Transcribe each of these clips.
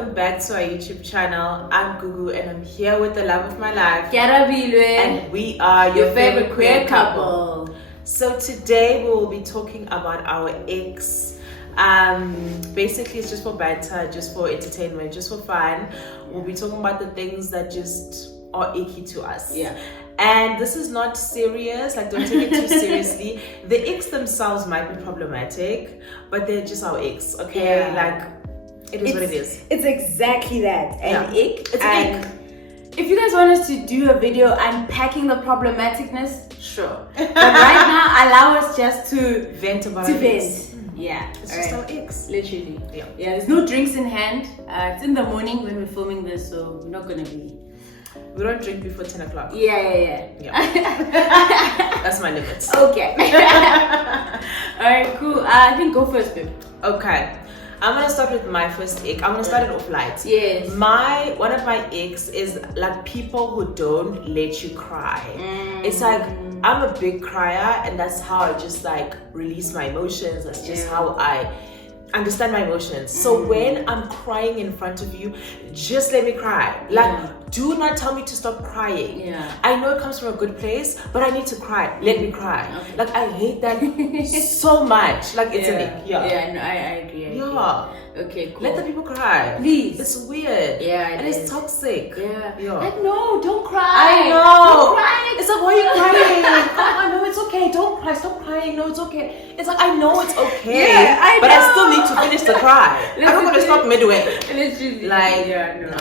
welcome back to our YouTube channel. I'm Gugu and I'm here with the love of my life, KEARABILWE, and we are your favorite queer couple. So today we will be talking about our ex. Basically it's just for banter, just for entertainment, just for fun. We'll be talking about the things that just are icky to us. Yeah. And this is not serious, like don't take it too seriously. The ex themselves might be problematic, but they're just our ex, okay? Yeah. Like, it is what it is. It's exactly that. An ick. It's an ick. If you guys want us to do a video unpacking the problematicness, sure. But right now, allow us just to vent about it. Yeah. It's just our ex. Literally. Yeah. Yeah, there's no drinks in hand. It's in the morning when we're filming this, so we're not gonna be. We don't drink before 10 o'clock. Yeah. That's my limit. Okay. Alright, cool. I think go first, babe. Okay. I'm gonna start with my first ick. I'm gonna start it off light. Yes. One of my icks is like people who don't let you cry. It's like I'm a big crier, and that's how I just like release my emotions. That's just how I understand my emotions. So when I'm crying in front of you, just let me cry. Like, do not tell me to stop crying. Yeah. I know it comes from a good place, but I need to cry. Let me cry. Okay. Like, I hate that so much. Like, it's an ick. Yeah, no, I agree. Okay, cool. Let the people cry. Please. It's weird. Yeah, and it's toxic. Yeah. Like, no, don't cry. I know. Don't cry. It's like, why are you crying? I know it's okay. Don't cry. Stop crying. No, it's okay. It's like, I know it's okay. But I still need to finish the cry. I'm not gonna stop midway. Literally. Like, no.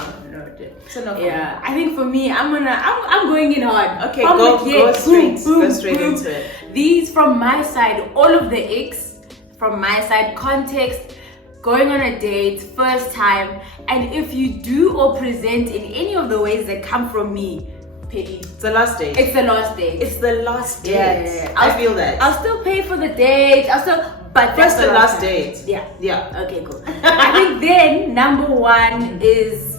So no. Yeah, I think for me, I'm going in hard. Okay, go straight into it. These from my side, all of the icks from my side, context, going on a date, first time, and if you do or present in any of the ways that come from me, pity. It's the last date. It's the last date. It's the last date. Yeah. I feel that. I'll still pay for the date. But first the last date. Yeah. Okay, cool. I think then number one is,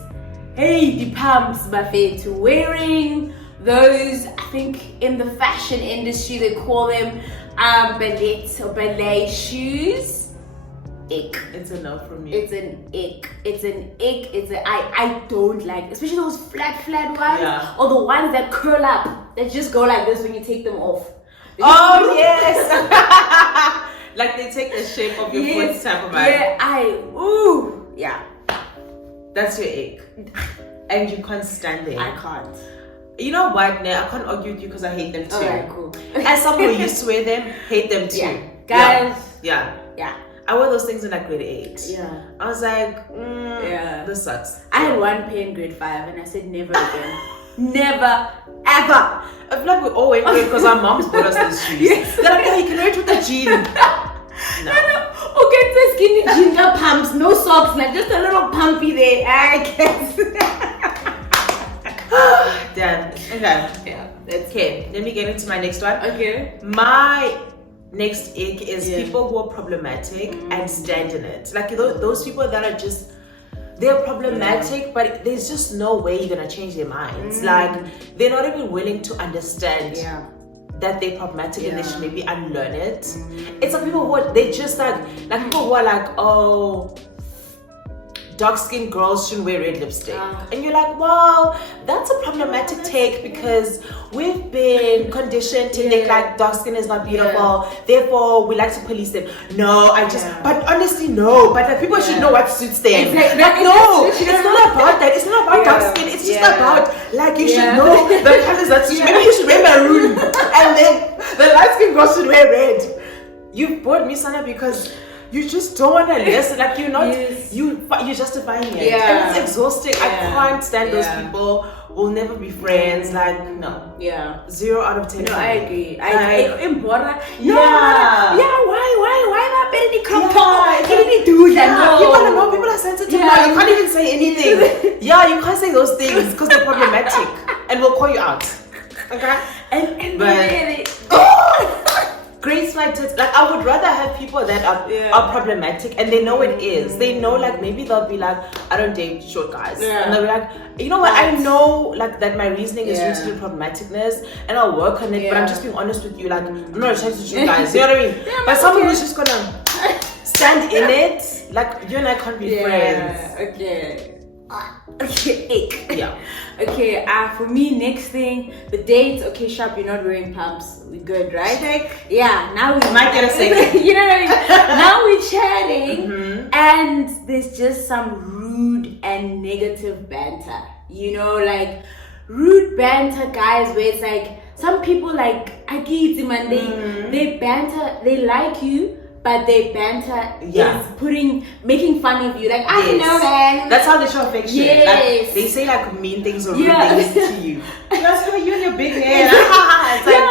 hey, the pumps buffet, wearing those, I think in the fashion industry they call them ballet shoes. Ick. It's a no from you. It's an ick. I don't like, especially those flat ones, or the ones that curl up, that just go like this when you take them off. Oh yes. Like they take the shape of your foot type of vibe. Yeah. That's your ick. And you can't stand it. I can't. You know what? Nah, I can't argue with you because I hate them too. Alright, cool. As someone who used to wear them, hate them too. Yeah. Guys. Yeah. I wore those things in like grade 8. Yeah. I was like, this sucks. I had one pair in grade 5 and I said never again. Never, ever. I feel like we all went for it because our moms bought us these shoes. Yes. They're like, you can wear it with a jean. No. Okay, the skinny ginger pumps, no socks, like just a little pumpy there. I guess. Damn. Okay. Yeah. Okay. Let me get into my next one. Okay. My next ick is people who are problematic and stand in it. Like those people that are just, they're problematic, but there's just no way you're gonna change their minds. Like they're not even willing to understand that they're problematic and they should maybe unlearn it. It's like people who are, they just like people who are like, oh, dark-skinned girls shouldn't wear red lipstick. And you're like, wow, that's a problematic take because we've been conditioned to think like dark skin is not beautiful, therefore we like to police them. No, but honestly, no. But like, people should know what suits them. Exactly. Like, no, it's not about that. It's not about dark skin. It's just about, like, you should know the colors that suit. Maybe you should wear maroon. And then the light-skinned girls should wear red. You bought me Sana because you just don't want to listen. Like, you're not, you're justifying it. And it's exhausting. I can't stand those people. We'll never be friends. Like, no. 0 out of 10. No, I agree. Why not better crop top? Can you do that? People are sensitive now. You can't even say anything. You can't say those things because they're problematic. And we'll call you out. Okay? Grace my tits. Like, I would rather have people that are problematic and they know it is. They know, like, maybe they'll be like, I don't date short guys. And they'll be like, you know what, I know, like, that my reasoning is rooted in problematicness and I'll work on it, but I'm just being honest with you. Like, I'm not attracted to short guys. You know what I mean? But someone who's just gonna stand in it like you and I can't be friends. Okay. Okay, ick. Yeah. Okay, for me, next thing, the date. Okay, sharp, you're not wearing pumps. We good, right? Check. Yeah, now we Might get a second. You know what I mean? Now we're chatting, and there's just some rude and negative banter. You know, like rude banter, guys, where it's like some people like I get him and they banter, they like you. But they banter is making fun of you. Like, I know, man. That's how they show affection. Yes. Like, they say like mean things or rude things to you. That's how you and your big head. It's like,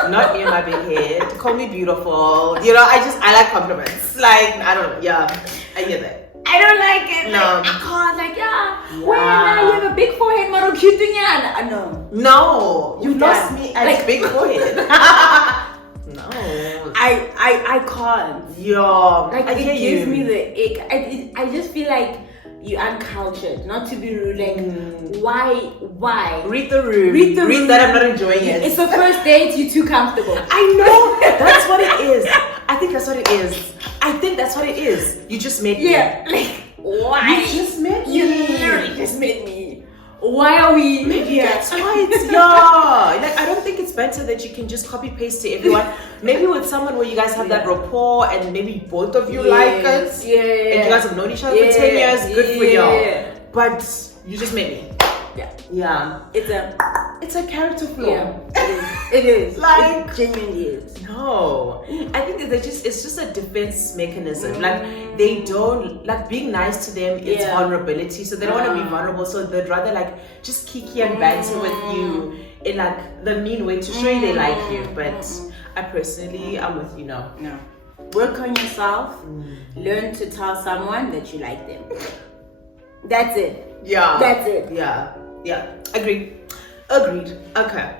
no, not near my big head. Call me beautiful. You know, I like compliments. Like, I don't, I hear that. I don't like it. No. Like, I can't, like, well, you have a big forehead, model cute thing. No. You lost me at like, big forehead. No, I can't. Like it gives me the ick. I just feel like you're uncultured. Not to be rude. Like why? Read the room. Read that I'm not enjoying it. It's the first date. You're too comfortable. I know. That's what it is. I think that's what it is. You just met me. Yeah. Like why? You just met me. You literally just met me. Why are we? Maybe that's why it's like I don't think it's better that you can just copy paste to everyone. Maybe with someone where you guys have that rapport and maybe both of you like it. Yeah. And you guys have known each other for 10 years. Good for y'all. But you just met me. Yeah. It's a character flaw. Yeah. It is. Like it genuinely is. No. I think that it's just a defense mechanism. Like they don't like being nice to them is vulnerability. So they don't want to be vulnerable. So they'd rather like just kiki and banter with you in like the mean way to show you they like you. But I personally I'm with you now. No. Work on yourself. Learn to tell someone that you like them. That's it. Yeah. That's it. Yeah. Agreed. Okay.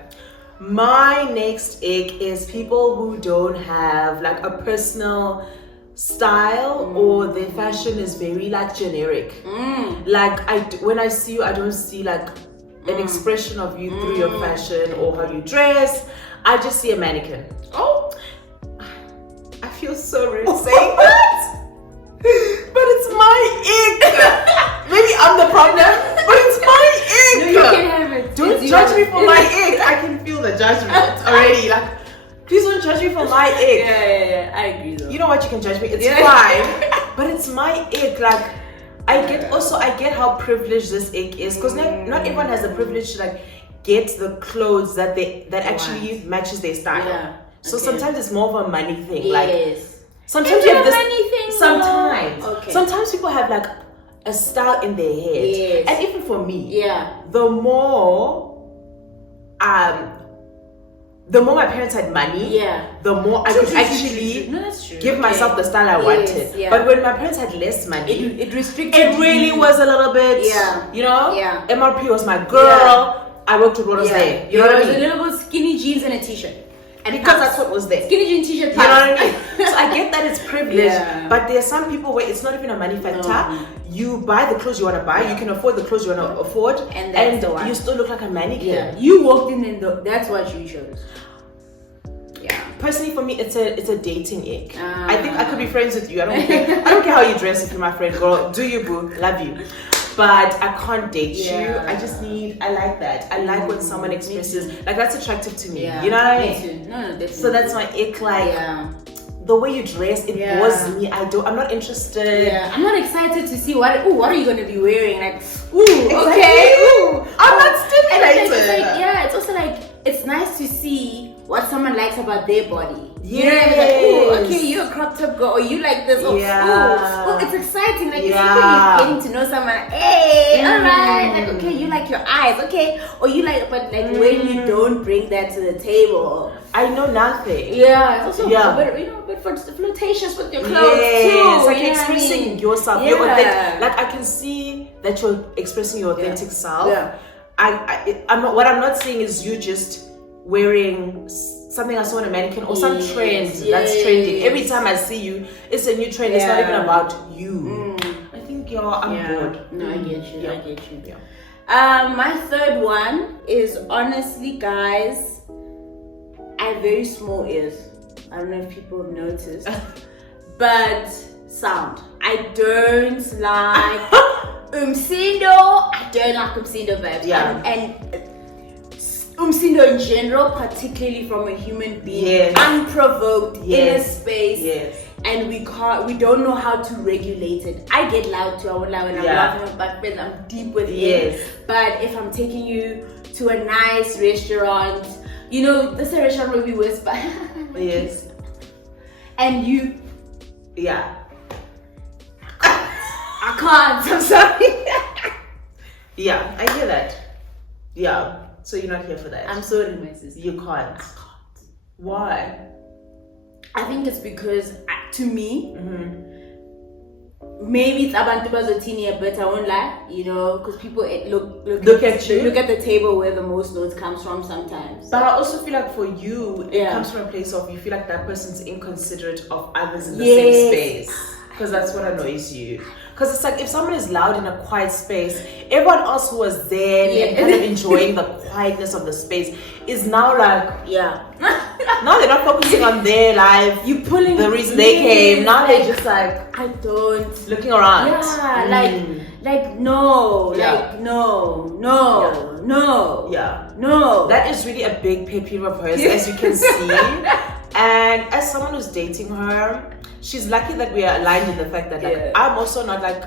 My next ick is people who don't have like a personal style or their fashion is very like generic. Like when I see you, I don't see like an expression of you through your fashion or how you dress. I just see a mannequin. Oh, I feel so rude saying that. But it's my ick. Maybe I'm the problem, but it's my ick. No, you can have it. Don't judge me for my ick. I can feel the judgment already. Like, please don't judge me for my ick. Yeah, I agree though. You know what? You can judge me. It's fine. But it's my ick. Like, I get how privileged this ick is because not everyone has the privilege to like get the clothes that actually matches their style. Yeah. So sometimes it's more of a money thing. Yes. Like. Sometimes you have this. Sometimes. Okay. Sometimes people have like a style in their head. Yes. And even for me. Yeah. The more my parents had money, the more I could actually give myself the style I wanted. Yeah. But when my parents had less money, it restricted. It really was a little bit. Yeah. You know. Yeah. MRP was my girl. Yeah. I worked with what was there. You know what I mean? It was a little bit skinny jeans and a t-shirt. And because that's what was there. Skinny jean t-shirt. You know what I mean? So I get that it's privilege, but there are some people where it's not even a money factor. You buy the clothes you want to buy, you can afford the clothes you want to afford, and you still look like a mannequin. Yeah. You walked in and that's what you chose. Yeah. Personally, for me, it's a dating ick. I think I could be friends with you. I don't care how you dress if you're my friend. Girl, do you, boo? Love you. But I can't date you. I like that. I like when someone expresses, like that's attractive to me. You know what I mean? No, definitely. So that's my ick, like the way you dress, it bores me. I'm not interested. Yeah. I'm not excited to see what are you gonna be wearing? Like, okay. I'm not stimulated. It's also like it's nice to see what someone likes about their body. Yeah. You know what I mean? Like, okay, you're a crop top girl, or you like this. It's exciting. Like, it's like getting to know someone. Hey, alright. Like, okay, you like your eyes, okay, or you like, but like when you don't bring that to the table, I know nothing. Yeah, it's also but for flirtatious with your clothes too. It's like expressing yourself. Your authentic, like I can see that you're expressing your authentic self. Yeah. I'm not saying is you just wearing something I saw on a mannequin or some trend that's trending. Every time I see you, it's a new trend. It's not even about you. I think I'm bored. No, I get you. I get you. Yeah. My third one is honestly, guys, I have very small ears. I don't know if people have noticed, but sound. I don't like umsindo. I don't like umsindo vibes. Yeah. And umsindo in general, particularly from a human being, unprovoked in a space. Yes. And we don't know how to regulate it. I get loud too. I won't lie, when I'm laughing with my friends, I'm deep with it. But if I'm taking you to a nice restaurant, you know, this is a restaurant where we whisper. Yes. And you. Yeah. I can't. I'm sorry. Yeah, I hear that. Yeah. So you're not here for that. I'm sorry, my sister. You can't. I can't. Why? I think it's because, to me, maybe it's abantu bazotini a bit, I won't lie, you know, because people look at you. Look at the table where the most noise comes from sometimes. But I also feel like for you, it comes from a place of you feel like that person's inconsiderate of others in the same space. Because that's what annoys you. Because it's like if someone is loud in a quiet space, everyone else who was there and kind of enjoying the quietness of the space is now like, now they're not focusing on their life. You pulling the reason they came. Now they're just like, I don't. Looking around. Yeah, like no, like no. Yeah. No. That is really a big pet peeve of hers, as you can see. And as someone who's dating her, she's lucky that we are aligned in the fact that like I'm also not like,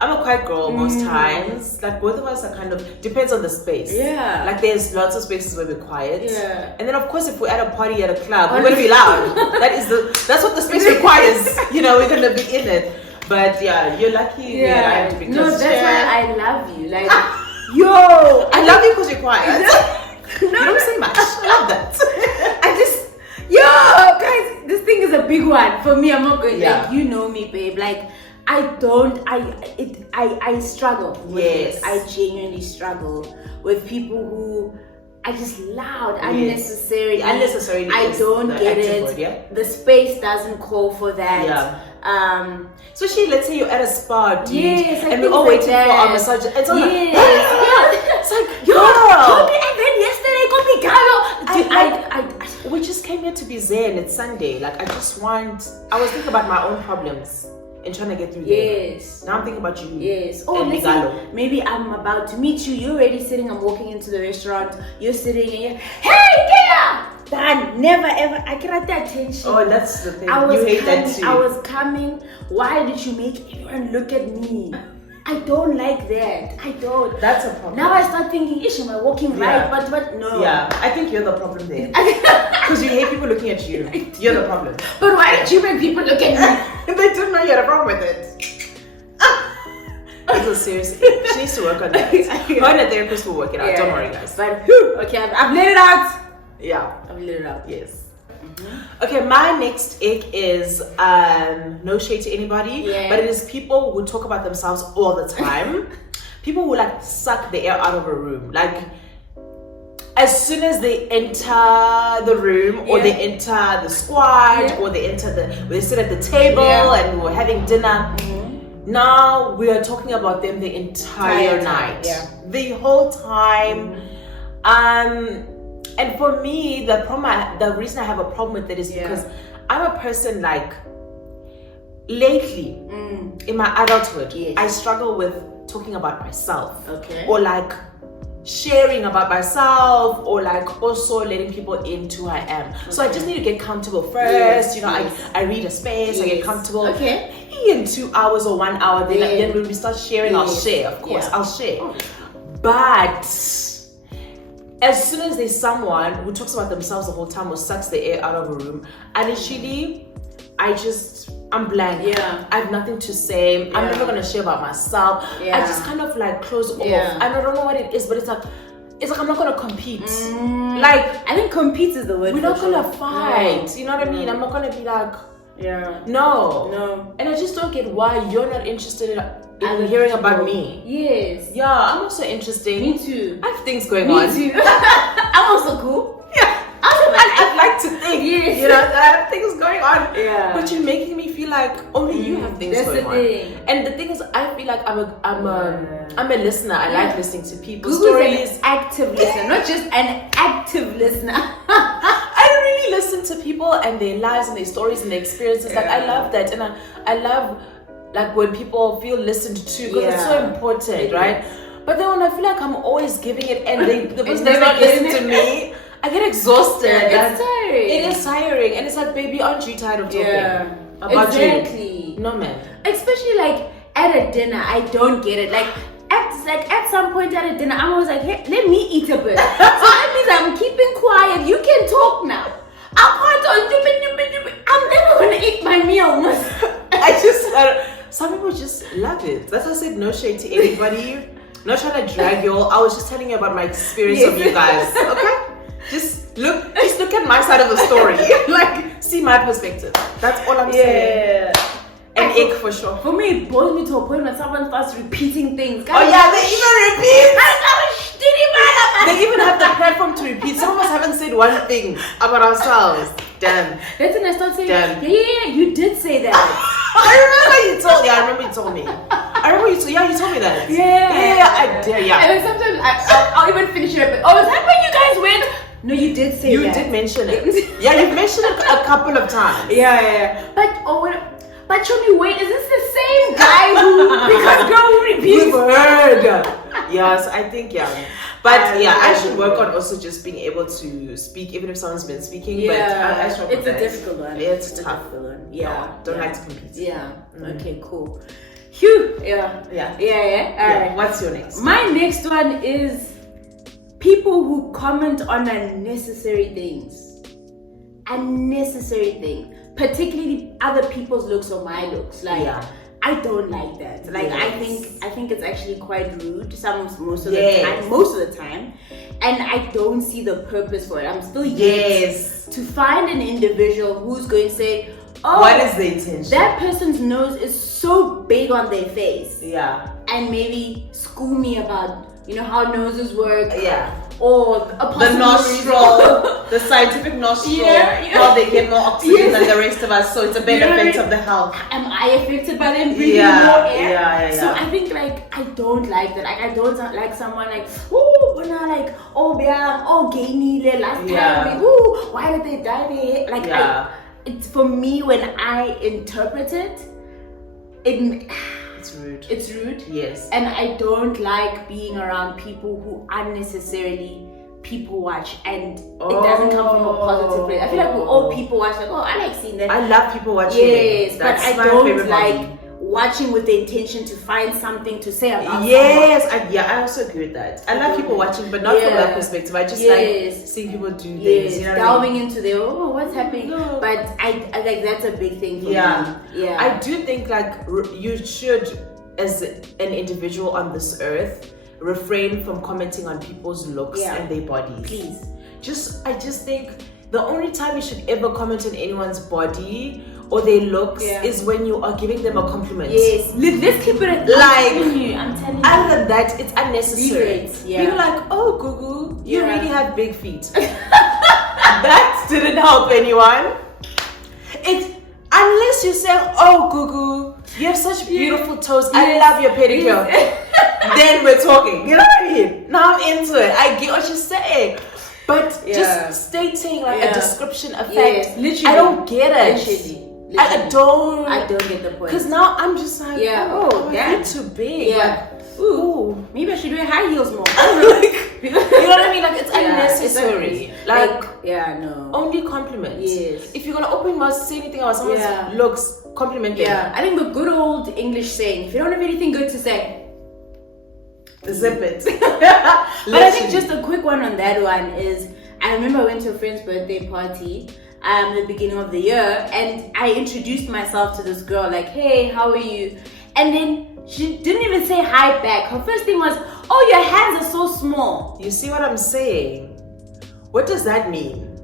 I'm a quiet girl most times. Like both of us are kind of, depends on the space. Yeah. Like there's lots of spaces where we're quiet. Yeah. And then of course if we're at a party at a club, we're gonna be loud. That's what the space requires. You know, we're gonna be in it. But yeah, you're lucky we're aligned because no, that's why I love you. Like yo, I love you because you're quiet. You don't say much. I love that. Guys, this thing is a big one for me. I'm not going like, you know me, babe. Like I struggle with this. I genuinely struggle with people who are just loud unnecessarily. I don't get it. Word, the space doesn't call for that. Especially let's say you're at a spa, dude, and we're all waiting for our massage. It's all like, it's like, girl. And then yesterday, we just came here to be zen. It's Sunday. Like I was thinking about my own problems and trying to get through them. Now I'm thinking about you. Oh, listen, maybe I'm about to meet you. You're already sitting. I'm walking into the restaurant. You're sitting and you're, hey, Kaya! Done. Never ever. I get that attention. Oh, that's the thing. You hate that too. I was coming. Why did you make everyone look at me? I don't like that. I don't. That's a problem. Now I start thinking, am I walking right? But no. Yeah, I think you're the problem there. Because you hate people looking at you. You're the problem. But why did you make people look at me? They didn't know you had a problem with it. No, seriously. She needs to work on that. Her and a therapist will work it out. Don't worry, guys. But okay, I've laid it out. Yeah. I've laid it out. Yes. Okay, my next ick is no shade to anybody, but it is people who talk about themselves all the time. People who like suck the air out of a room. Like as soon as they enter the room or they enter the squad or they sit at the table and we're having dinner. Now we are talking about them the entire night. The whole time. And for me, the reason I have a problem with it is because I'm a person like, lately, in my adulthood, I struggle with talking about myself. Or like sharing about myself, or like also letting people into who I am. So I just need to get comfortable first. You know, I read a space, I get comfortable. Maybe in 2 hours or 1 hour, then when we start sharing, I'll share, of course, I'll share. But as soon as there's someone who talks about themselves the whole time or sucks the air out of a room, initially, I'm blank. I have nothing to say. I'm never gonna share about myself. I just kind of like close off. And I don't know what it is, but it's like I'm not gonna compete. Like I think compete is the word. We're not gonna fight. You know what I mean? I'm not gonna be like, no. And I just don't get why you're not interested in hearing about me. I'm also interesting. Me too. I have things going on. Me too. I'm also cool. I'd like to think, you know, that I have things going on. But you're making me feel like only you have things going on. And the thing is, I feel like I'm a listener. I like listening to people's stories. An active listener, not just an active listener. I really listen to people and their lives and their stories and their experiences. Like I love that, and I love like when people feel listened to, because it's so important, right? But then when I feel like I'm always giving it and the person does not listen to me, I get exhausted. It's tiring. It is tiring, and it's like, baby, aren't you tired of talking about you? No, man. Especially like at a dinner, I don't get it. Like at some point at a dinner, I'm always like, hey, let me eat a bit. So that means I'm keeping quiet. You can talk now. I'm never gonna eat my meal. Some people just love it. That's why I said no shade to anybody. Not trying to drag you all. I was just telling you about my experience of you guys. Okay? Just look at my side of the story. Like, see my perspective. That's all I'm saying. An egg for sure. For me, it boils me to a point when someone starts repeating things. Guys, oh yeah, they even repeat. They even have the platform to repeat. Some of us haven't said one thing about ourselves. Damn. That's when I start saying, yeah, you did say that. I remember you told me. You told me that. Yeah. And then sometimes I'll even finish it up. Oh, is that when you guys went? No, you did say that. You did mention it. Yeah, you've mentioned it a couple of times. Yeah. But show me, wait, is this the same guy because girl repeats? We've heard. Yes, I think, But I should work on also just being able to speak, even if someone's been speaking. Yeah, but I struggle it's a difficult one. It's tough. A difficult one. Yeah. Don't like to compete. Yeah. Okay, cool. Phew. Yeah. All right. What's your next? My next one is people who comment on unnecessary things. Unnecessary things. Particularly other people's looks or my looks. Like I don't like that. Like I think it's actually quite rude most of the time. And I don't see the purpose for it. I'm still yet to find an individual who's going to say, oh, what is the intention? That person's nose is so big on their face. Yeah. And maybe school me about, how noses work. Yeah. Or the nostril, the scientific nostril, how they get more oxygen than the rest of us, so it's a benefit of the health. Am I affected by them breathing more air? Yeah. So I think I don't like that. Like I don't like someone like, gay last time, why did they dye their hair? Like it's for me when I interpret it, it's rude. It's rude. Yes. And I don't like being around people who unnecessarily people watch, and it doesn't come from a positive place. I feel like we all people watch, like, I like seeing that. I love people watching. Yes, but I don't like watching with the intention to find something to say about someone. I also agree with that. I love people watching, but not from that perspective. I just like seeing people do things. Delving into their what's happening. No. But I like that's a big thing for me. Yeah. I do think like you should, as an individual on this earth, refrain from commenting on people's looks and their bodies. Please. I just think the only time you should ever comment on anyone's body or their looks is when you are giving them a compliment. Yes. Let's keep it like, I'm telling you. Other than that, it's unnecessary. People are like, oh, Gugu, you really have big feet. That didn't help anyone. Unless you say, oh, Gugu, you have such beautiful toes. I love your pedicure. Then we're talking. You know what I mean? Now I'm into it. I get what you're saying. But just stating like a description, a fact, literally, I don't get it. Literally. I don't get the point. Because now I'm just like, you're too big. Yeah. Like, ooh, maybe I should wear high heels more. You know what I mean? Like it's unnecessary. No. Only compliments. Yes. If you're gonna open your mouth to say anything about someone's looks, compliment them. Yeah. I think the good old English saying, if you don't have anything good to say, zip it. But I think just a quick one on that one is, I remember I went to a friend's birthday party the beginning of the year, and I introduced myself to this girl like, hey, how are you? And then she didn't even say hi back. Her first thing was, oh, your hands are so small. You see what I'm saying? What does that mean?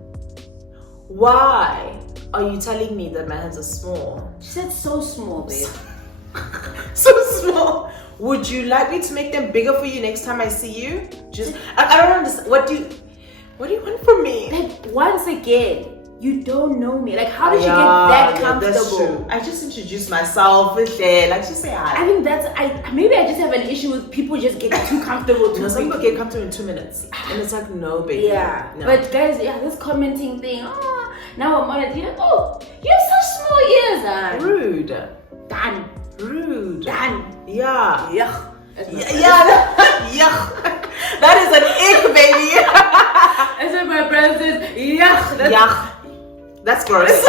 Why are you telling me that my hands are small? She said so small, babe. So small. Would you like me to make them bigger for you next time I see you? I don't understand. What do you want from me? Like, once again, you don't know me. Like, how did you get that comfortable? That's true. I just introduced myself with there. Like, just say hi. I think maybe I just have an issue with people just getting too comfortable. Some people get comfortable in 2 minutes. And it's like, no, baby. Yeah. No. But guys, this commenting thing, Now I'm on it. You're like, oh, you have such small ears. Rude. Done. Rude. Done. Yeah. Yuck. Yuck. That is an ick, baby. That's what my brother says. Yuck. Yuck. That's gross.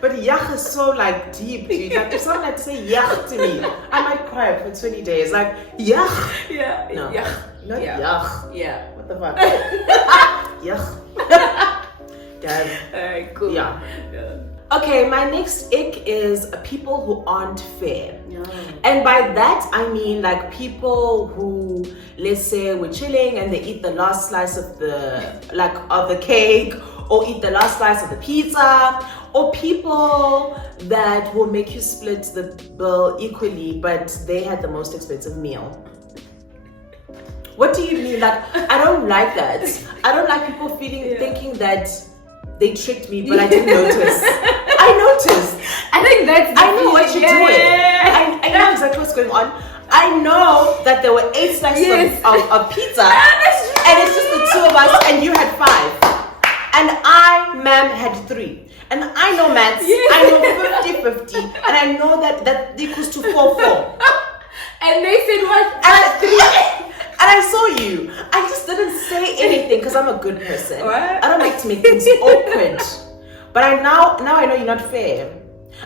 But yuck is so like deep, dude. Like if someone had to say yuck to me, I might cry for 20 days. Like yuck. Yeah. No. Yuck. Not Yeah. yuck. Yeah. What the fuck? Yuck. Damn. Alright, cool. Yeah. Okay, my next ick is people who aren't fair. Yeah. And by that I mean like people who, let's say we're chilling and they eat the last slice of the cake, or eat the last slice of the pizza, or people that will make you split the bill equally but they had the most expensive meal. What do you mean? Like, I don't like that. I don't like people thinking that they tricked me, but I didn't notice. I noticed. I think that's. I know what you're doing. I know exactly what's going on. I know that there were 8 slices of pizza, and it's just the 2 of us, and you had 5, and I, ma'am, had 3. And I know maths. I know 50-50, and I know that equals to 4-4. And they said what? And I saw you. I just didn't say anything because I'm a good person. What? I don't like to make things awkward. But now I know you're not fair.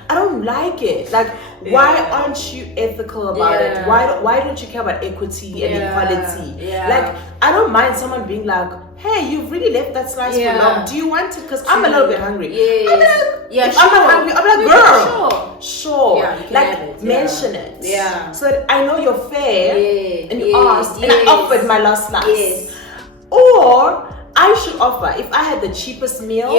I don't like it. Like, why aren't you ethical about it? Why don't you care about equity and equality? Like, I don't mind someone being like, hey, you've really left that slice for long. Do you want it? Because I'm a little bit hungry. I'm like, if I'm not hungry, I'm like, girl, sure. Like, mention it. So that I know you're fair and you asked and I offered my last slice. Or I should offer. If I had the cheapest meal,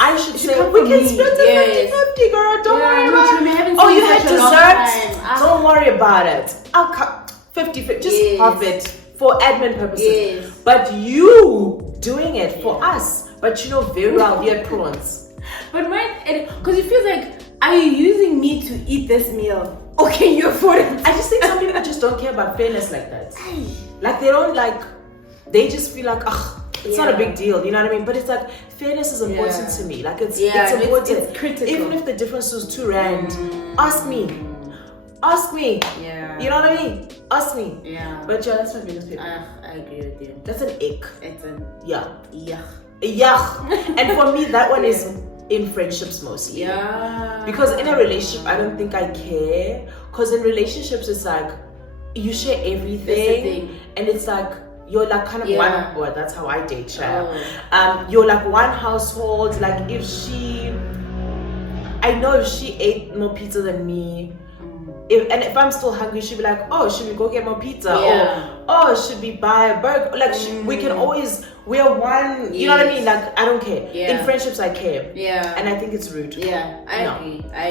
I should say, we can split it 50-50, girl. Don't worry about it. Oh, you had dessert? Don't worry about it. I'll cut 50-50. Just half it for admin purposes. But you doing it for us. But you know very well we had prawns. But because it feels like, are you using me to eat this meal? Or can you afford it? I just think some people just don't care about fairness like that. Like they don't they just feel like, it's not a big deal, you know what I mean? But it's like, fairness is important to me. Like it's important. It's critical. Even if the difference was 2 rand, ask me. Yeah. You know what I mean? Ask me. Yeah. But that's my biggest people. I agree with you. That's an ick. It's an yuck. And for me, that one is in friendships mostly. Yeah. Because in a relationship, I don't think I care. Because in relationships, it's like, you share everything. And it's like, you're like kind of one, well, that's how I date, child. You're like one household. Like I know if she ate more pizza than me, if I'm still hungry, she'd be like, oh, should we go get more pizza? Or, oh, should we buy a burger? Like, we can always, we're one, you know what I mean? Like, I don't care. In friendships, I care. And I think it's rude. I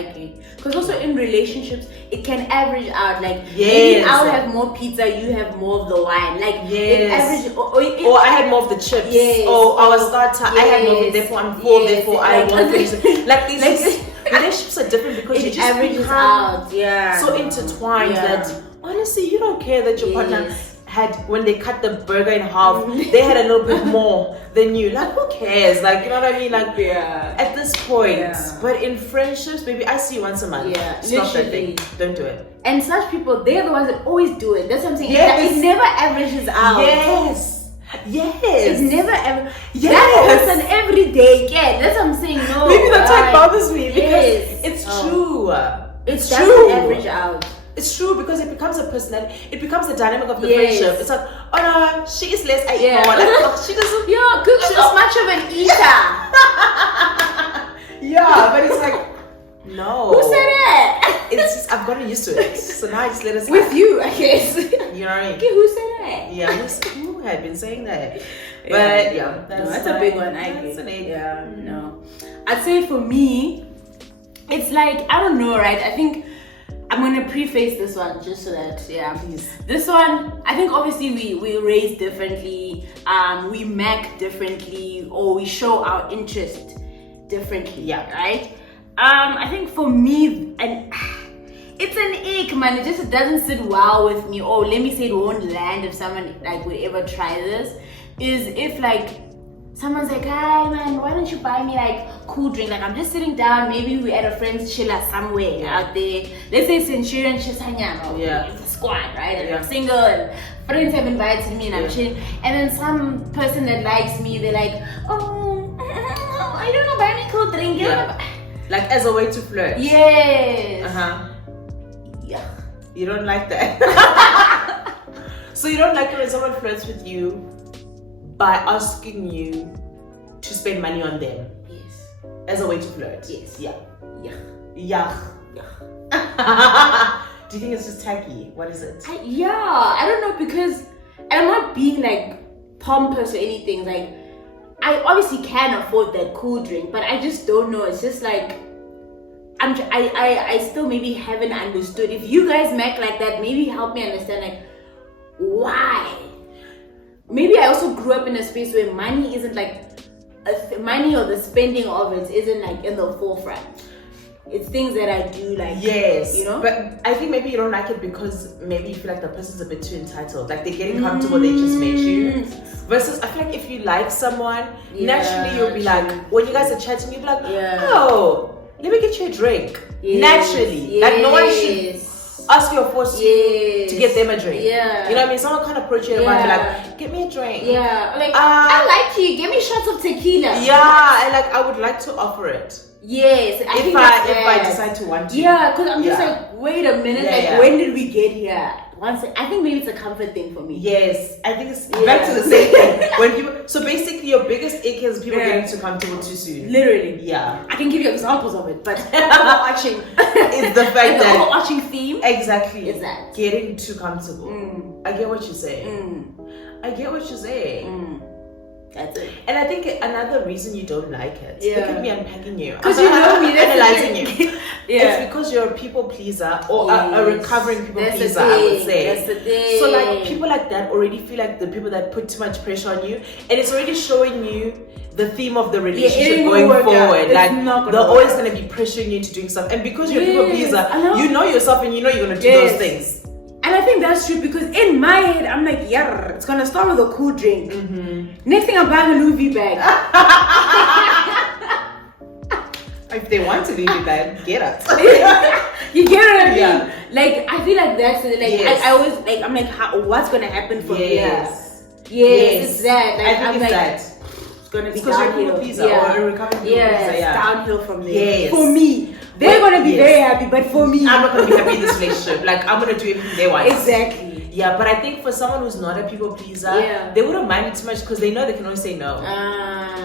agree. Because also in relationships, it can average out. Like, maybe I'll have more pizza, you have more of the wine. Like, it averages. Or I had more of the chips. Or our starter, I had more of it, therefore I'm full, therefore I want things. Like, these relationships are different because you just averages out. So intertwined that honestly you don't care that your partner had, when they cut the burger in half, they had a little bit more than you. Like, who cares? Like, you know what I mean? Like, at this point. But in friendships, baby, I see you once a month. Stop that thing. Don't do it. And such people, they're the ones that always do it. That's what I'm saying. It never averages out. It never ever. That person every day. That's what I'm saying. No. Maybe that's why it bothers me because it's true. It's true. Average out. It's true because it becomes a personality. It becomes the dynamic of the friendship. It's like, oh no, she is less. I eat more. Like, she doesn't. She's much of an eater. But it's like, no. Who said that? It's just, I've gotten used to it. So now I just let it slide. With you, I guess. You know what I mean? Okay, who said that? Who had been saying that? But that's a big one. I agree. No. I'd say for me, it's like, I don't know, right? I think I'm gonna preface this one just so that please. This one, I think obviously we raise differently, we mac differently, or we show our interest differently. Right? I think for me, and it's an ick, man. It just doesn't sit well with me. Or let me say, it won't land if someone like would ever try this. Is if like someone's like, hi man, why don't you buy me like cool drink? Like I'm just sitting down, maybe we're at a friend's chiller somewhere out there. Let's say Centurion Chisanyama. It's a squad, right? And I'm single and friends have invited me and I'm chilling. And then some person that likes me, they're like, oh, I don't know, buy me cool drink. Like as a way to flirt. Yes. Yeah. You don't like that. So you don't like it when someone flirts with you by asking you to spend money on them. Yes. As a way to flirt. Yes. Yeah. Yeah. Do you think it's just tacky? What is it? I don't know, because, and I'm not being like pompous or anything. Like, I obviously can afford that cool drink, but I just don't know. It's just like, I still maybe haven't understood. If you guys make like that, maybe help me understand like why. Maybe I also grew up in a space where money isn't like money, or the spending of it isn't like in the forefront. It's things that I do like. Yes, you know. But I think maybe you don't like it because maybe you feel like the person's a bit too entitled. Like they're getting comfortable, they just met you. Versus, I feel like if you like someone, naturally you'll be like, when you guys are chatting, you'll be like, oh, let me get you a drink. Naturally, like no one should ask you or force you to get them a drink. You know what I mean? Someone can't approach you and be like, get me a drink. Like I like you. Give me shots of tequila. And like I would like to offer it. Yes, if I decide to want to. Because I'm just like, wait a minute, when did we get here? I think maybe it's a comfort thing for me. Yes, I think it's back to the same thing. When people, so basically your biggest ick is people getting too comfortable too soon. Literally. I can give you examples of it, but overarching is the fact that the overarching theme exactly is that getting too comfortable. I get what you're saying. I get what you're saying. That's it. And I think another reason you don't like it, look at me unpacking you, because you know me, analyzing you. It's because you're a people pleaser, or a recovering people pleaser, I would say. That's the thing. So like people like that already feel like the people that put too much pressure on you, and it's already showing you the theme of the relationship going forward. Like they're always going to be pressuring you into doing stuff, and because you're a people pleaser, you know yourself and you know you're going to do those things. And I think that's true, because in my head, I'm like, it's gonna start with a cool drink. Next thing, I'm buying a Louis V bag. If they want to Louis V bag, get it. You get what I mean? Like, I feel like that's like I always like, I'm like, what's gonna happen from here? It's that. Like, I think it's that. It's gonna be because downhill. You're a people pleaser or a recovering people pleaser. It's downhill from there. Yes. For me. They're gonna be very happy, but for me, I'm not gonna be happy in this relationship. Like I'm gonna do everything they want. Exactly. Yeah, but I think for someone who's not a people pleaser, they wouldn't mind it too much because they know they can always say no.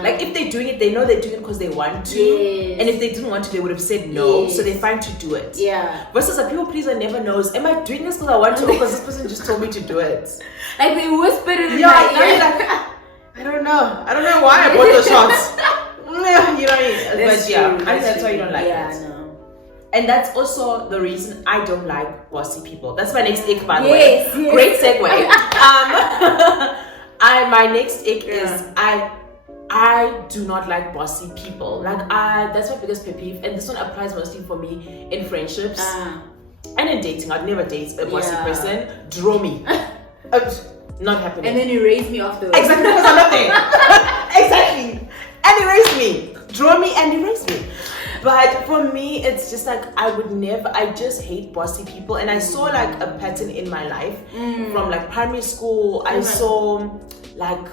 Like if they're doing it, they know they're doing it because they want to. And if they didn't want to, they would have said no. So they're fine to do it. Versus a people pleaser never knows, am I doing this because I want to, or because this person just told me to do it? Like they whisper it in my ear. Like, I don't know why I bought the shots. You know what I mean? But I think that's why you don't like it. And that's also the reason I don't like bossy people. That's my next ick, by the way. Great segue. My next ick is I do not like bossy people. Like that's my biggest pet peeve, and this one applies mostly for me in friendships and in dating. I'd never date a bossy person. Draw me. Not happening. And then erase me off the way. Exactly, because I'm not there. Exactly. And erase me. Draw me and erase me. But for me, it's just like I just hate bossy people. And I saw like a pattern in my life from like primary school. I saw like,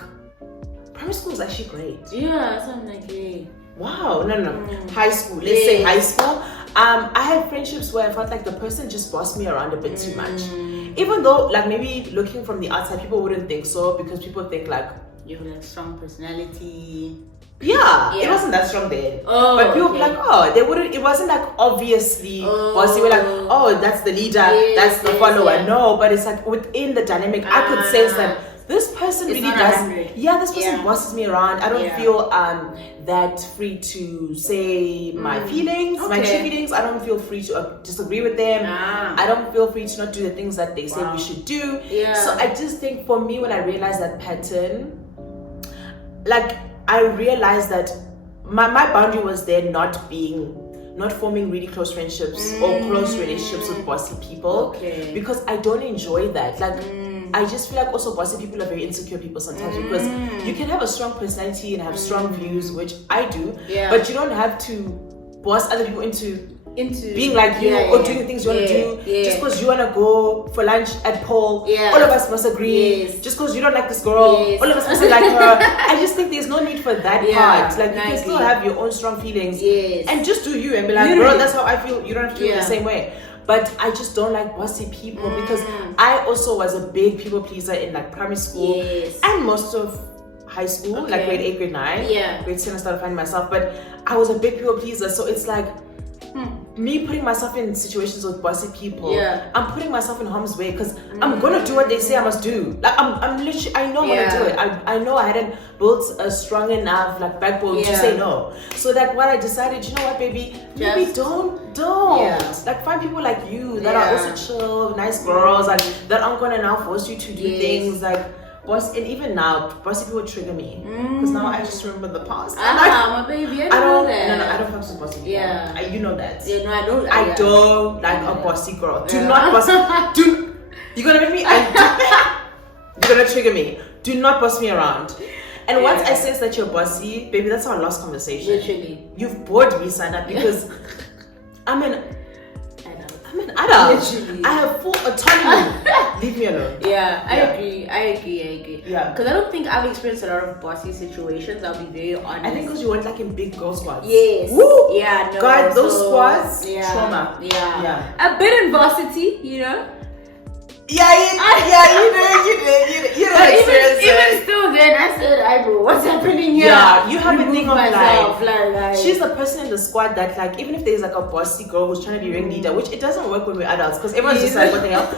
primary school is actually great. Something like that. Wow, no. High school, let's say high school. I had friendships where I felt like the person just bossed me around a bit too much. Even though like maybe looking from the outside, people wouldn't think so, because people think like, you have a strong personality. It wasn't that strong then. But people were like, it wasn't like obviously bossy. We're like, that's the leader, that's the follower. No, but it's like within the dynamic, I could sense that this person really does. This person bosses me around. I don't feel that free to say my feelings, my true feelings. I don't feel free to disagree with them. I don't feel free to not do the things that they say we should do. So I just think for me, when I realized that pattern, like I realized that my boundary was there not forming really close friendships or close relationships with bossy people, because I don't enjoy that. Like I just feel like also bossy people are very insecure people sometimes because you can have a strong personality and have strong views, which I do, but you don't have to boss other people into being like you or doing things you want to do. Just because you want to go for lunch at Paul, all of us must agree. Just because you don't like this girl, all of us must like her. I just think there's no need for that part. Like, you can still have your own strong feelings and just do you and be like, bro, that's how I feel. You don't have to feel the same way. But I just don't like bossy people because I also was a big people pleaser in like primary school and most of high school, like grade 8, grade 9. Grade 10 I started finding myself, but I was a big people pleaser. So it's like me putting myself in situations with bossy people, I'm putting myself in harm's way because I'm gonna do what they say I must do. Like I'm literally, I know I'm gonna do it. I know I hadn't built a strong enough like backbone to say no. So that what I decided, you know what, baby, maybe don't. Like find people like you that are also chill, nice girls, and that aren't gonna now force you to do things like. And even now, bossy people trigger me because now I just remember the past. My baby, I don't know that. No, I don't fuck with bossy people. You know that. Yeah, no, I don't. I don't like a bossy girl. Do not boss. You're gonna make me. You're gonna trigger me. Do not boss me around. And once I sense that you're bossy, baby, that's our last conversation. Literally, you've bored me, Sana, because I'm an adult. Literally. I have full autonomy. Leave me alone. I agree. Yeah. Because I don't think I've experienced a lot of bossy situations. I'll be very honest. I think because you went like in big girl squads. Yes. Woo! Yeah, no. God, those squads, trauma. Yeah. A bit in varsity, you know. You did. Even still then, I said, I bro, what's happening here? Yeah, you have a thing of myself, like, she's the person in the squad that like, even if there's like a bossy girl who's trying to be ring leader, which it doesn't work when we're adults because everyone's just like, what the hell?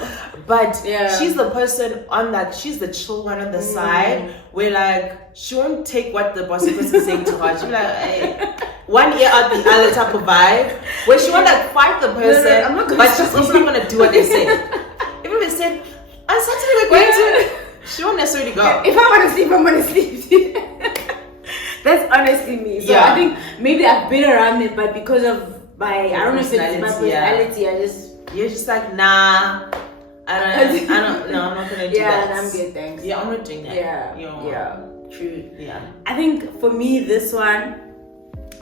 But she's the person on that, she's the chill one on the side where like, she won't take what the bossy person's saying to her. She'll be like, hey, one ear out the other type of vibe, where she won't like fight the person, but she's also not gonna do what they say. Even if they said, on Saturday we're going to, she won't necessarily go. If I want to sleep, I'm going to sleep. That's honestly me. So I think maybe I've been around it, but because of my, I don't know if it's my personality, you're just like, nah, I don't, no, I'm not going to do that. Yeah, I'm good, thanks. Yeah, I'm not doing that. Yeah, true. Yeah. I think for me, this one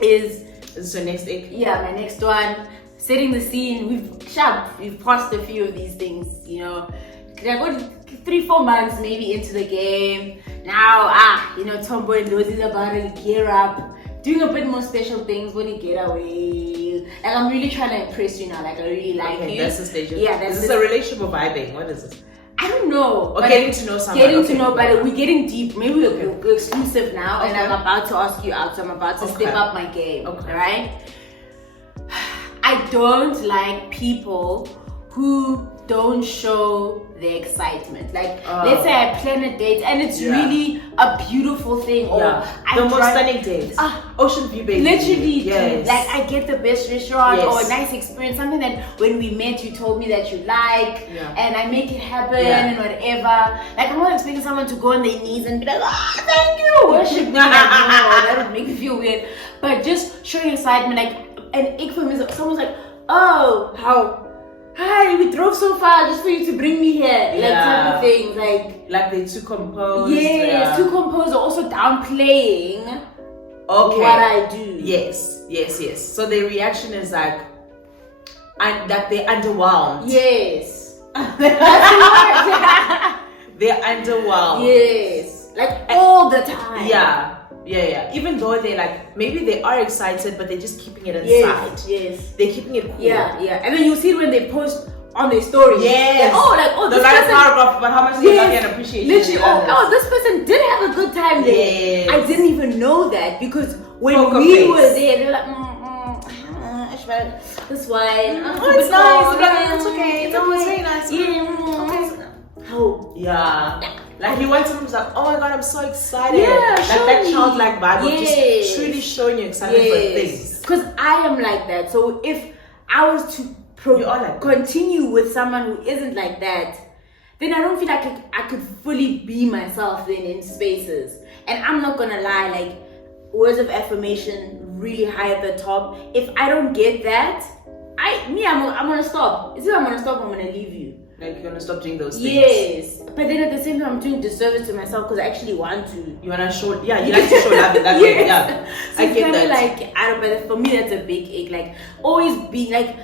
is so next ick. Yeah, my next one. Setting the scene. We've passed a few of these things, you know. I got 3-4 months maybe into the game. Now, Tomboy knows it's about to gear up, doing a bit more special things when you get away. Like I'm really trying to impress you now. Like I really like you. That's the stage. That's this is a relationship or vibing. What is it? I don't know. Or getting to know someone. But we're getting deep. Maybe we're exclusive now, and I'm about to ask you out. So I'm about to step up my game. Right? I don't like people who don't show their excitement. Like, let's say I plan a date and it's really a beautiful thing, or the most stunning date. Ocean view, baby. Literally, like I get the best restaurant or a nice experience, something that when we met you told me that you like, and I make it happen and whatever. Like I'm not expecting someone to go on their knees and be like, thank you, worship me. Like, that would make me feel weird. But just showing excitement, like. And ick for me is someone's like, hi, we drove so far just for you to bring me here. Like type of thing. Like they're too composed. Yes, too composed, or also downplaying what I do. Yes. So their reaction is like, that they're underwhelmed. Yes. They're underwhelmed. Yes. Like all the time. Yeah. Even though they like, maybe they are excited, but they're just keeping it inside. Yes. They're keeping it cool. Yeah. And then you see it when they post on their stories. Yes. Like, the this last person, paragraph about how much they love you and appreciate you. Literally, this person did have a good time there. Yes. I didn't even know that because when Poker we face. were there, they're like, this wine. It's nice. It's okay. It's very nice. Yeah. Like you want someone who's like, oh my god, I'm so excited. Yeah, like that childlike vibe of just truly showing you excited for things. Because I am like that. So if I was to continue with someone who isn't like that, then I don't feel like I could fully be myself then in spaces. And I'm not gonna lie, like words of affirmation really high at the top. If I don't get that, I'm gonna stop. It's either I'm gonna stop or I'm gonna leave you. Like, you want to stop doing those things. Yes. But then at the same time, I'm doing disservice to myself because I actually want to. You want to show, you like to show love in that way. Yeah. So I get that. Like, I don't know, but for me, that's a big ache. Like, always being like,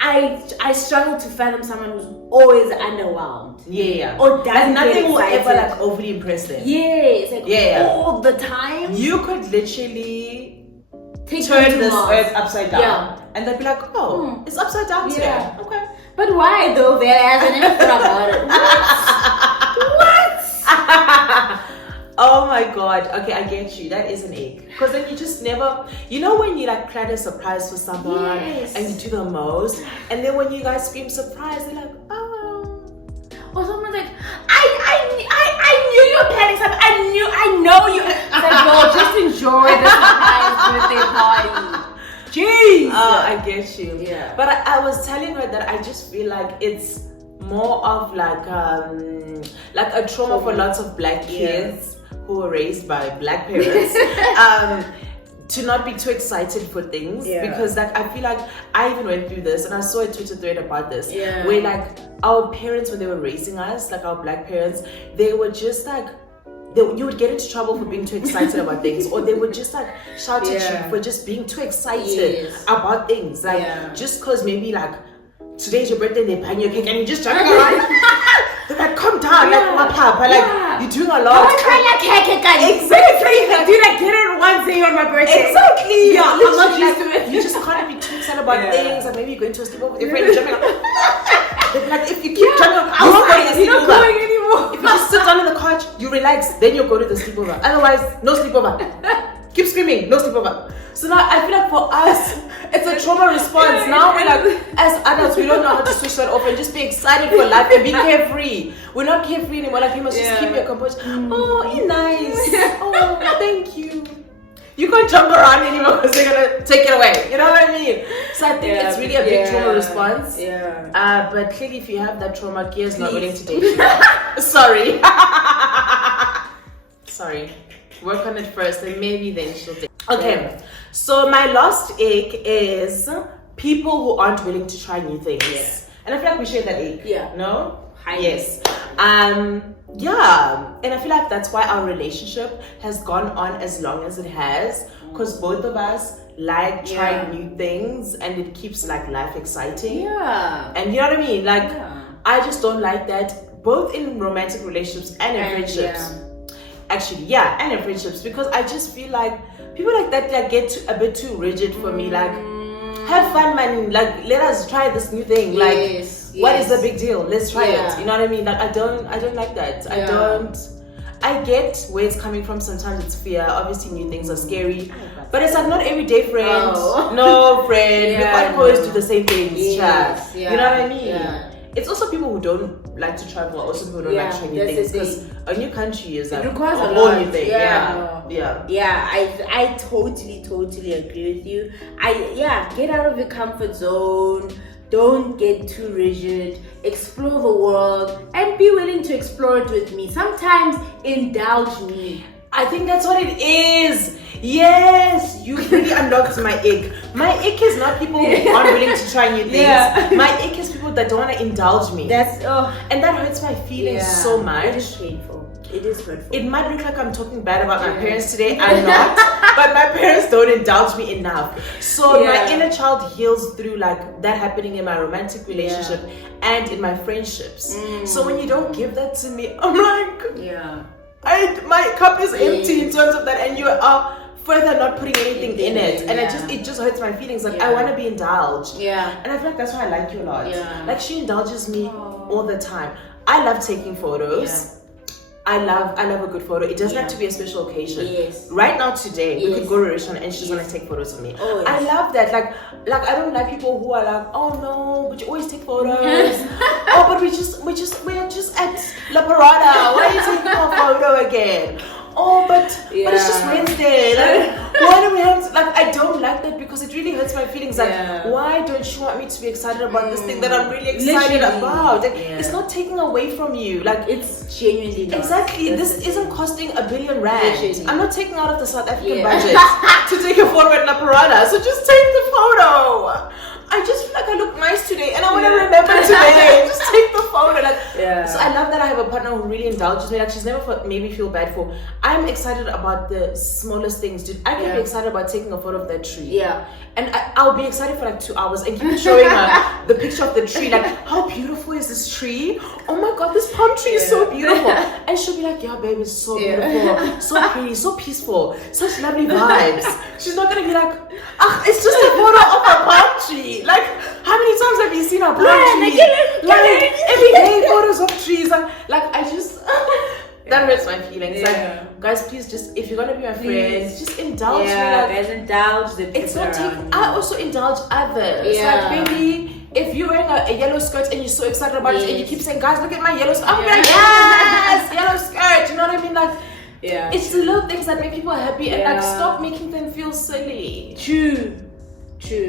I struggle to fathom someone who's always underwhelmed. Yeah. Or doesn't nothing get will ever excited. like overly impress them. Yes. Like all the time. You could literally turn this earth upside down. Yeah. And they'd be like, oh, it's upside down today. Okay. But why though? There hasn't anything about it. What? Oh my god. Okay, I get you. That is an ache. Because then you just never, you know, when you like plan a surprise for someone and you do the most, and then when you guys scream surprise, they're like, oh. Or someone's like, I knew you were planning something. I know you. It's like, girl, just enjoy the surprise birthday party. Jeez. I get you. Yeah. But I was telling her that I just feel like it's more of like a trauma for lots of black kids who were raised by black parents. To not be too excited for things because like I feel like I even went through this and I saw a Twitter thread about this where like our parents when they were raising us, like our black parents, they were just like you would get into trouble for being too excited about things, or they would just like shout at you for just being too excited about things, like just because maybe like today's your birthday, they're buying you a cake and you're just jumping around. They're like, calm down, like my papa, like you're doing a lot. Exactly. Dude, I get it one day on my birthday. Exactly. Yeah, I'm not used to it. You just can't be too excited about things, like maybe you're going to a sleepover with your friend and jumping around. They're like, if you keep jumping around, I'm not going to the You're not going anymore. If you just sit down in the couch, you relax, then you'll go to the sleepover. Otherwise, no sleepover. Keep screaming, no sleepover. So now I feel like for us, it's a trauma response. Now we're like, as adults, we don't know how to switch that off and just be excited for life and be carefree. We're not carefree anymore. Like you must just keep your composure. Oh, you're nice. Oh, thank you. You can't jump around anymore because they're gonna take it away. You know what I mean? So I think it's really a big trauma response. But clearly, if you have that trauma, Kia's not willing to date you. Sorry. Sorry. Work on it first, and maybe then she'll date. Okay. So my last ache is people who aren't willing to try new things. And I feel like we share that ache. No? Yes. And I feel like that's why our relationship has gone on as long as it has, because both of us like trying new things and it keeps like life exciting. And you know what I mean? Like I just don't like that, both in romantic relationships and in friendships. Actually, and in friendships, because I just feel like people like that like get a bit too rigid for me. Like, have fun, man. Like, let us try this new thing. Like, what is the big deal? Let's try it. You know what I mean? Like, I don't like that. I get where it's coming from. Sometimes it's fear. Obviously, new things are scary. But it's like not everyday friends. No friend. We can't always do the same things. You know what I mean? It's also people who don't like to travel, also people who don't like trying new things, because a new country is like a whole new thing. I totally agree with you. Get out of your comfort zone. Don't get too rigid. Explore the world and be willing to explore it with me. Sometimes indulge me. I think that's what it is. Yes, you really unlocked my ick. My ick is not people who aren't willing to try new things. My ick is people that don't want to indulge me. And that hurts my feelings so much. It is painful. It is hurtful. It might look like I'm talking bad about my parents today. I'm not. But my parents don't indulge me enough. So my inner child heals through like that happening in my romantic relationship and in my friendships. So when you don't give that to me, I'm like, my cup is empty in terms of that, and you are further not putting anything in it, and it just hurts my feelings. Like I want to be indulged, and I feel like that's why I like you a lot. Like she indulges me all the time. I love taking photos. I love a good photo. It doesn't have to be a special occasion. Right now today we could go to a restaurant and she's gonna take photos of me. I love that. Like I don't like people who are like, oh no, but you always take photos. Oh, but we're just at La Parada. Why are you taking a photo again? Oh, but it's just Wednesday. Like, why do we have to, like, I don't like that because it really hurts my feelings. Like, why don't you want me to be excited about this thing that I'm really excited about? Like, it's not taking away from you. Like, it's genuinely not. Exactly. This isn't costing R1 billion. I'm not taking out of the South African budget to take a photo at La Parada. So just take the photo. I just feel like I look nice today and I want to remember today. Just take the photo. photo. Like, so I love that I have a partner who really indulges me. Like, she's never made me feel bad for. I'm excited about the smallest things, dude. I can be excited about taking a photo of that tree. Yeah. And I'll be excited for like 2 hours and keep showing her the picture of the tree. Like, how beautiful is this tree? Oh my God, this palm tree is so beautiful. And she'll be like, yeah, babe, it's so beautiful, so pretty, so peaceful, such lovely vibes. She's not gonna be like, it's just a photo of a palm tree. Like, how many times have you seen a palm tree? Like, every day photos of trees. Like I just that hurts my feelings. Like, guys, please just, if you're gonna be my friend, just indulge me. Like, guys, indulge the people. It's not taking. I also indulge others. Like, baby, if you're wearing a yellow skirt and you're so excited about it and you keep saying, guys, look at my yellow skirt, I'm like, yes, yellow skirt. You know what I mean? Like, it's the little things that make people happy, and like, stop making them feel silly. True.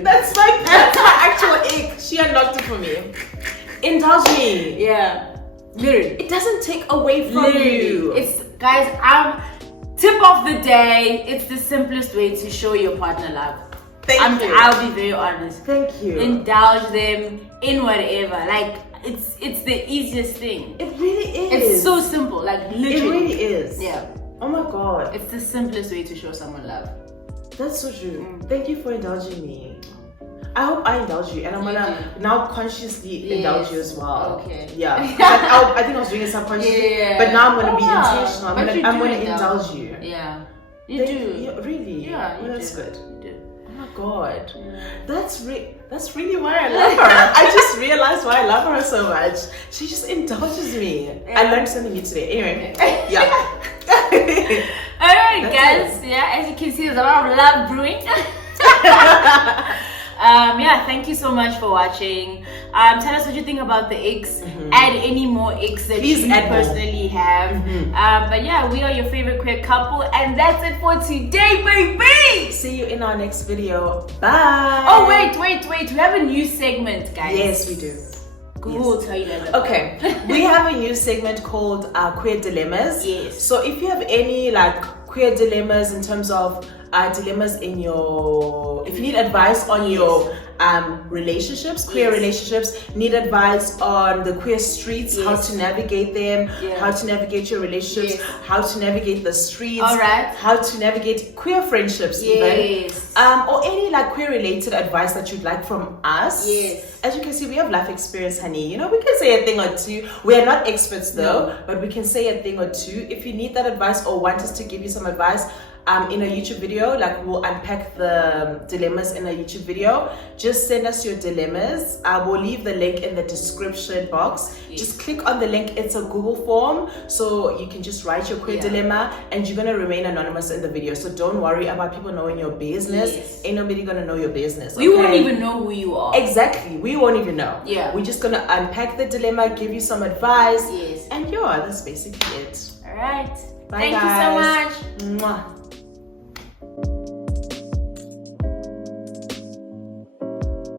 That's my actual ick. She unlocked it for me. Indulge me. Literally. It doesn't take away from you. It's, guys, tip of the day, it's the simplest way to show your partner love. Thank you. I'll be very honest. Thank you. Indulge them in whatever. Like, it's the easiest thing. It really is. It's so simple. Like, literally. It really is. Yeah. Oh my God. It's the simplest way to show someone love. That's so true. Thank you for indulging me. I hope I indulge you, and I'm gonna now consciously indulge you as well. Okay. Yeah. I think I was doing it subconsciously, but now I'm gonna be intentional. I'm gonna indulge you. Yeah. You do. Yeah, really? Yeah. Well, that's good. You do. Oh my God. That's really why I love her. I just realized why I love her so much. She just indulges me. I learned something new today. Anyway. Yeah. Alright, guys. As you can see, there's a lot of love brewing. Thank you so much for watching. Tell us what you think about the icks. Add any more icks that you personally have. But yeah, we are your favorite queer couple, and that's it for today, baby. See you in our next video. Bye. Oh wait, we have a new segment, guys. Yes, we do. GUGU will tell you guys. Okay, we have a new segment called Queer Dilemmas. Yes. So if you have any like queer dilemmas in terms of dilemmas in your, if you need advice on your relationships, queer relationships, need advice on the queer streets, how to navigate them, how to navigate your relationships, how to navigate the streets, how to navigate queer friendships even, or any like queer related advice that you'd like from us. As you can see, we have life experience, honey. You know, we can say a thing or two. We are not experts though, but we can say a thing or two. If you need that advice or want us to give you some advice, in a YouTube video, like we'll unpack the dilemmas in a YouTube video, just send us your dilemmas. We'll leave the link in the description box. Just click on the link. It's a Google form, so you can just write your queer dilemma, and you're gonna remain anonymous in the video, so don't worry about people knowing your business. Ain't nobody gonna know your business. We won't even know who you are. Exactly, we won't even know. We're just gonna unpack the dilemma, give you some advice, and that's basically it. All right. Bye, Thank guys. you so much. Mwah.